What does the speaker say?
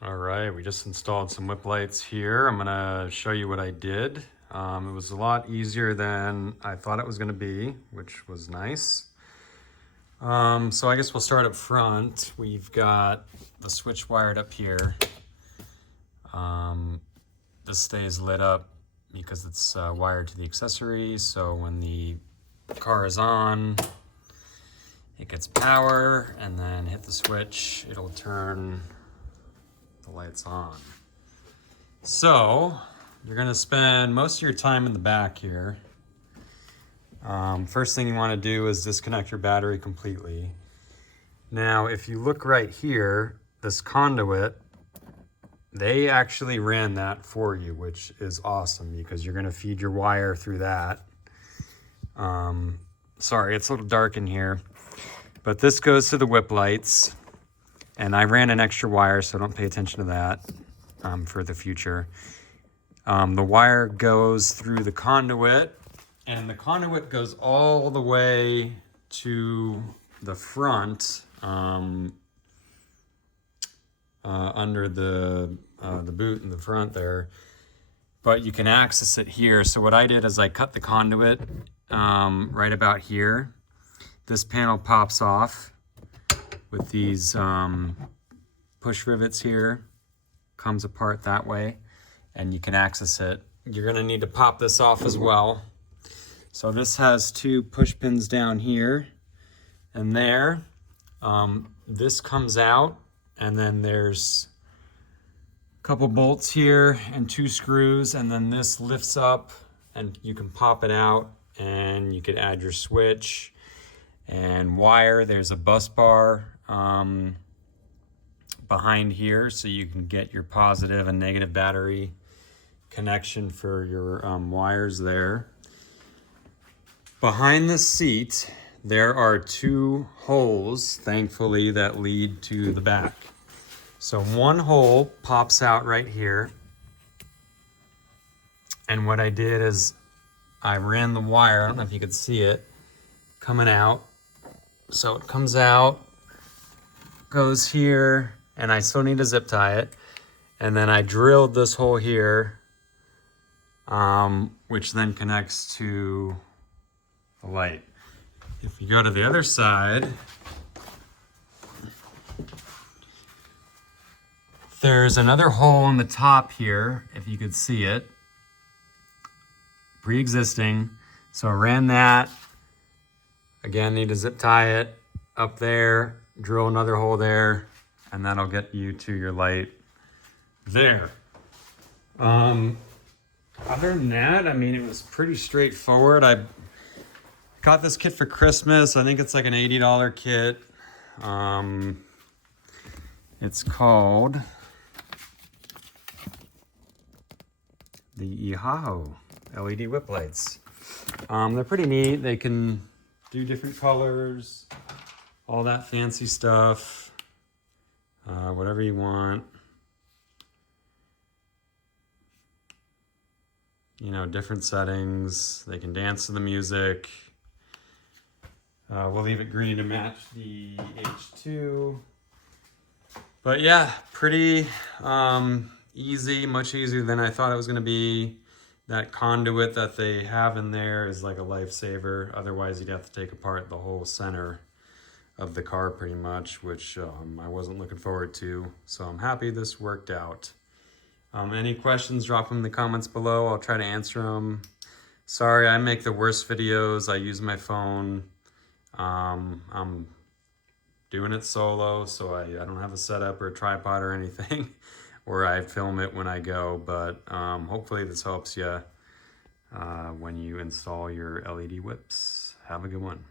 All right, we just installed some whip lights here. I'm gonna show you what I did. It was a lot easier than I thought it was gonna be, which was nice. So I guess we'll start up front. We've got the switch wired up here. This stays lit up because it's wired to the accessory, so when the car is on, it gets power, and then hit the switch, it'll turn the lights on. So you're gonna spend most of your time in the back here. First thing you want to do is disconnect your battery completely. Now, if you look right here, this conduit, they actually ran that for you, which is awesome because you're gonna feed your wire through that. Sorry, it's a little dark in here, but this goes to the whip lights. And I ran an extra wire, so don't pay attention to that for the future. The wire goes through the conduit, and the conduit goes all the way to the front under the boot in the front there. But you can access it here. So what I did is I cut the conduit right about here. This panel pops off with these push rivets here, comes apart that way, and you can access it. You're gonna need to pop this off as well. So this has two push pins down here and there. This comes out, and then there's a couple bolts here and two screws, and then this lifts up and you can pop it out and you could add your switch and wire. There's a bus bar behind here, so you can get your positive and negative battery connection for your wires there. Behind the seat, there are two holes, thankfully, that lead to the back. So one hole pops out right here. And what I did is I ran the wire, I don't know if you could see it, coming out. So it comes out, goes here, and I still need to zip tie it. And then I drilled this hole here, which then connects to the light. If you go to the other side, there's another hole in the top here, if you could see it, pre-existing. So I ran that. Again, need to zip tie it up there, drill another hole there, and that'll get you to your light there. Other than that, I mean, it was pretty straightforward. I got this kit for Christmas. I think it's like an $80 kit. It's called the Ihaho LED whip lights. They're pretty neat. They can do different colors, all that fancy stuff, whatever you want. You know, different settings. They can dance to the music. We'll leave it green to match the H2. But yeah, pretty easy, much easier than I thought it was gonna be. That conduit that they have in there is like a lifesaver. Otherwise, you'd have to take apart the whole center of the car pretty much, which I wasn't looking forward to. So I'm happy this worked out. Any questions, drop them in the comments below. I'll try to answer them. Sorry, I make the worst videos. I use my phone. I'm doing it solo, so I don't have a setup or a tripod or anything. Or I film it when I go, but hopefully this helps you when you install your LED whips. Have a good one.